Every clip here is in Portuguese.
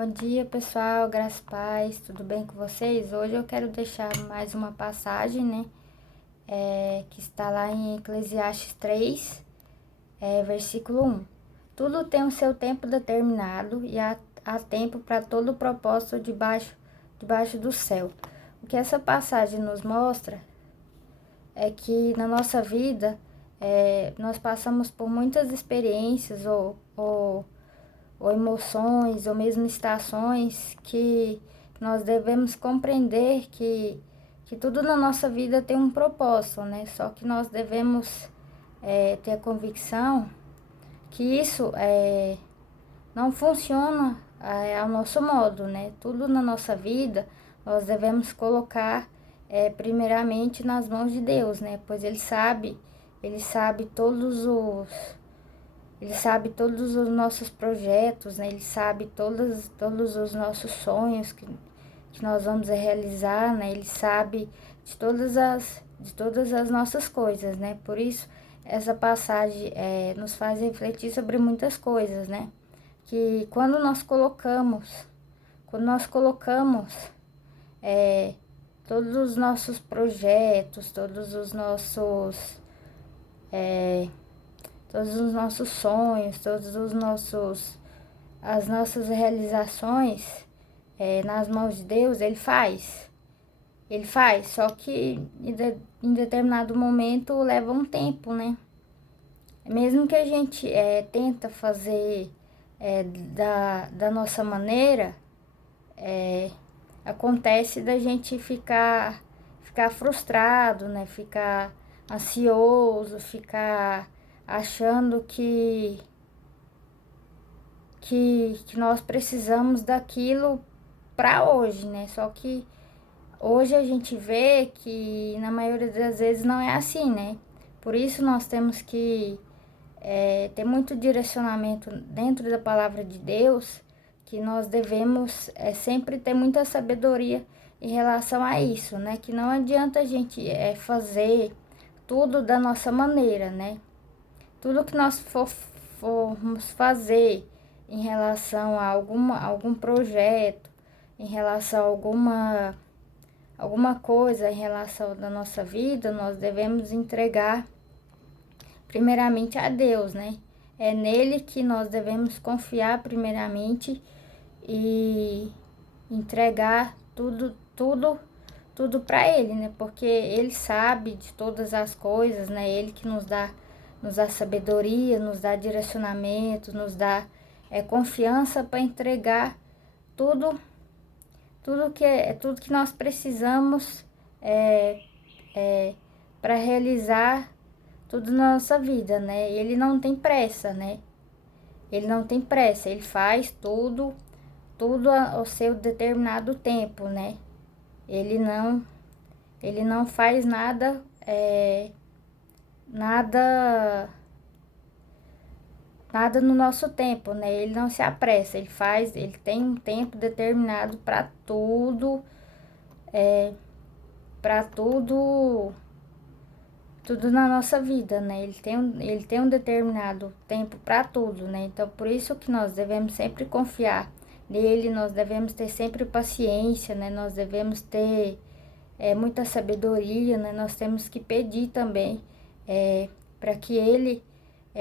Bom dia, pessoal, graças a paz, tudo bem com vocês? Hoje eu quero deixar mais uma passagem, né, que está lá em Eclesiastes 3, versículo 1. Tudo tem o seu tempo determinado e há tempo para todo o propósito debaixo do céu. O que essa passagem nos mostra é que na nossa vida, nós passamos por muitas experiências ou emoções, ou mesmo estações que nós devemos compreender que tudo na nossa vida tem um propósito, né? Só que nós devemos ter a convicção que isso não funciona ao nosso modo, né? Tudo na nossa vida nós devemos colocar primeiramente nas mãos de Deus, né? Pois Ele sabe todos os nossos projetos, né? Ele sabe todos os nossos sonhos que nós vamos realizar, né? Ele sabe de todas as nossas coisas, né? Por isso, essa passagem nos faz refletir sobre muitas coisas, né? Que quando nós colocamos todos os nossos projetos, todos os nossos sonhos, as nossas realizações nas mãos de Deus, Ele faz. Ele faz, só que em determinado momento leva um tempo, né? Mesmo que a gente tenta fazer da nossa maneira, acontece da gente ficar frustrado, né? Ficar ansioso, ficar achando que nós precisamos daquilo para hoje, né? Só que hoje a gente vê que na maioria das vezes não é assim, né? Por isso nós temos que ter muito direcionamento dentro da palavra de Deus, que nós devemos sempre ter muita sabedoria em relação a isso, né? Que não adianta a gente fazer tudo da nossa maneira, né? Tudo que nós formos fazer em relação a algum projeto, em relação a alguma coisa em relação da nossa vida, nós devemos entregar primeiramente a Deus, né? É nele que nós devemos confiar primeiramente e entregar tudo para ele, né? Porque ele sabe de todas as coisas, né? Ele que nos dá sabedoria, nos dá direcionamento, nos dá confiança para entregar tudo, tudo que nós precisamos para realizar tudo na nossa vida, né? Ele não tem pressa, né? Ele não tem pressa, ele faz tudo ao seu determinado tempo, né? Ele não faz nada no nosso tempo, né? Ele não se apressa, ele tem um tempo determinado para tudo na nossa vida, né? Ele tem um determinado tempo para tudo, né? Então, por isso que nós devemos sempre confiar nele, nós devemos ter sempre paciência, né? Nós devemos ter muita sabedoria, né? Nós temos que pedir também para que ele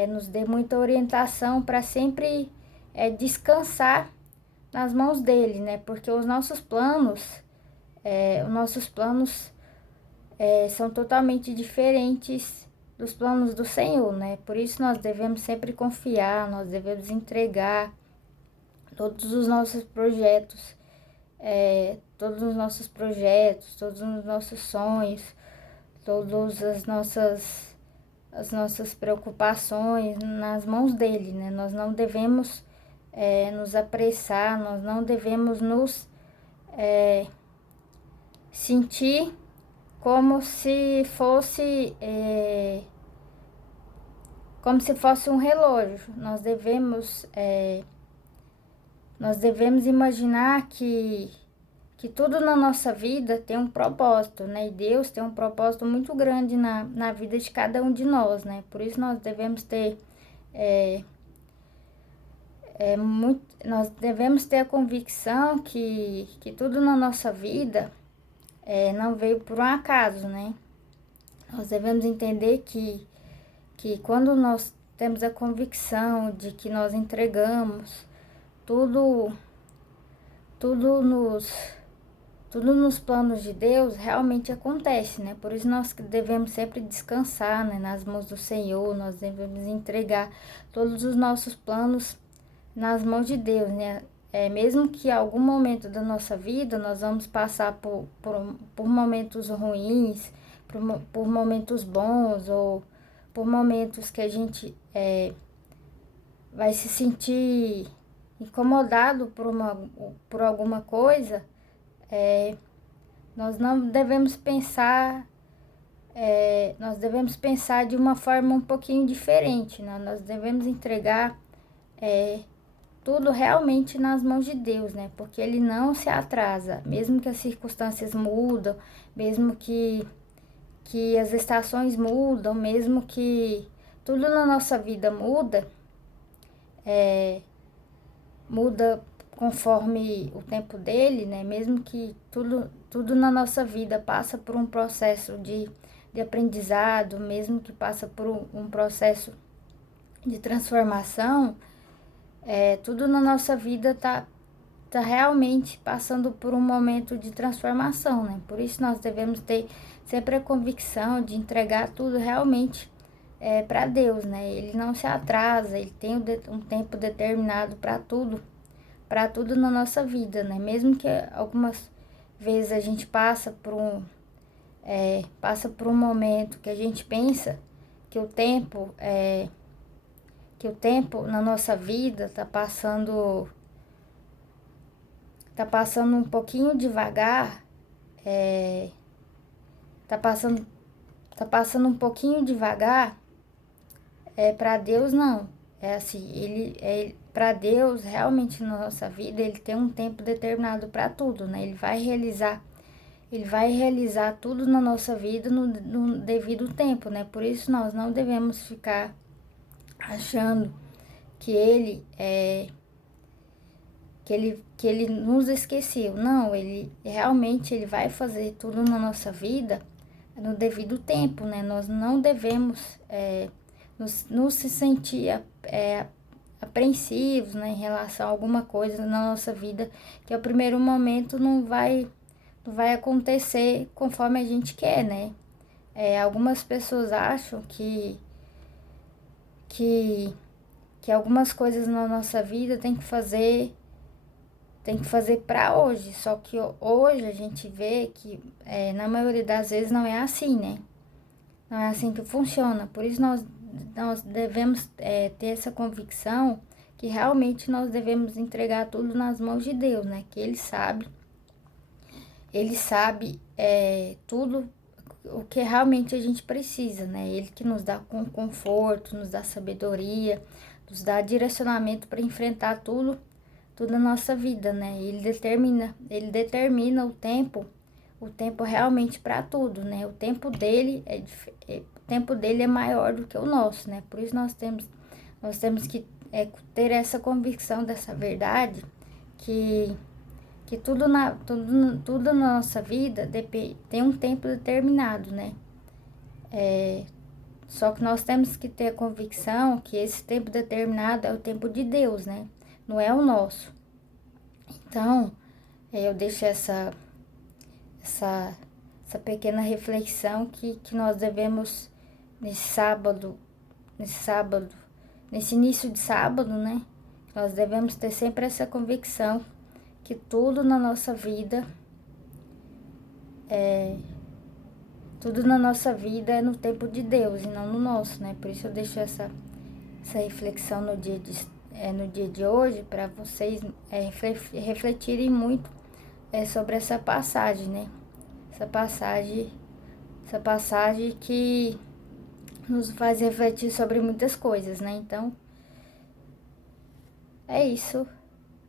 nos dê muita orientação para sempre descansar nas mãos dele, né? Porque os nossos planos são totalmente diferentes dos planos do Senhor, né? Por isso nós devemos sempre confiar, nós devemos entregar todos os nossos projetos, todos os nossos sonhos, todas as nossas preocupações nas mãos dele, né? Nós não devemos nos apressar, nós não devemos nos sentir como se fosse um relógio. Nós devemos imaginar que tudo na nossa vida tem um propósito, né? E Deus tem um propósito muito grande na vida de cada um de nós, né? Por isso nós devemos ter nós devemos ter a convicção que tudo na nossa vida não veio por um acaso, né? Nós devemos entender que quando nós temos a convicção de que nós entregamos tudo, tudo nos, tudo nos planos de Deus, realmente acontece, né? Por isso nós devemos sempre descansar, né, nas mãos do Senhor, nós devemos entregar todos os nossos planos nas mãos de Deus, né? Mesmo que em algum momento da nossa vida nós vamos passar por momentos ruins, por momentos bons, ou por momentos que a gente vai se sentir incomodado por alguma coisa, nós não devemos pensar, nós devemos pensar de uma forma um pouquinho diferente, né? Nós devemos entregar tudo realmente nas mãos de Deus, né? Porque Ele não se atrasa, mesmo que as circunstâncias mudam, mesmo que as estações mudam, mesmo que tudo na nossa vida muda conforme o tempo dele, né? Mesmo que tudo na nossa vida passa por um processo de aprendizado, mesmo que passa por um processo de transformação, tudo na nossa vida tá realmente passando por um momento de transformação, né? Por isso nós devemos ter sempre a convicção de entregar tudo realmente para Deus, né? Ele não se atrasa, ele tem um tempo determinado para tudo na nossa vida, né? Mesmo que algumas vezes a gente passa por um momento que a gente pensa que o tempo na nossa vida tá passando um pouquinho devagar, tá passando um pouquinho devagar, para Deus não. É assim, para Deus, realmente na nossa vida, ele tem um tempo determinado para tudo, né? Ele vai realizar tudo na nossa vida no devido tempo, né? Por isso nós não devemos ficar achando que ele nos esqueceu. Não, ele realmente vai fazer tudo na nossa vida no devido tempo, né? Nós não devemos nos se sentir apreensivos, né, em relação a alguma coisa na nossa vida, que ao primeiro momento não vai acontecer conforme a gente quer, né? Algumas pessoas acham que algumas coisas na nossa vida tem que fazer para hoje, só que hoje a gente vê que na maioria das vezes não é assim, né? Não é assim que funciona. Por isso nós devemos ter essa convicção que realmente nós devemos entregar tudo nas mãos de Deus, né? Que Ele sabe tudo o que realmente a gente precisa, né? Ele que nos dá conforto, nos dá sabedoria, nos dá direcionamento para enfrentar tudo na nossa vida, né? Ele determina o tempo realmente para tudo, né? O tempo dele é maior do que o nosso, né? Por isso nós temos que ter essa convicção dessa verdade, que tudo na nossa vida tem um tempo determinado, né? Só que nós temos que ter a convicção que esse tempo determinado é o tempo de Deus, né? Não é o nosso. Então, eu deixo essa pequena reflexão que nós devemos, nesse início de sábado, né? Nós devemos ter sempre essa convicção que tudo na nossa vida é no tempo de Deus e não no nosso, né? Por isso eu deixo essa reflexão no dia de hoje, para vocês refletirem muito sobre essa passagem, né? Essa passagem que nos faz refletir sobre muitas coisas, né? Então, é isso.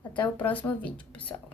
Até o próximo vídeo, pessoal.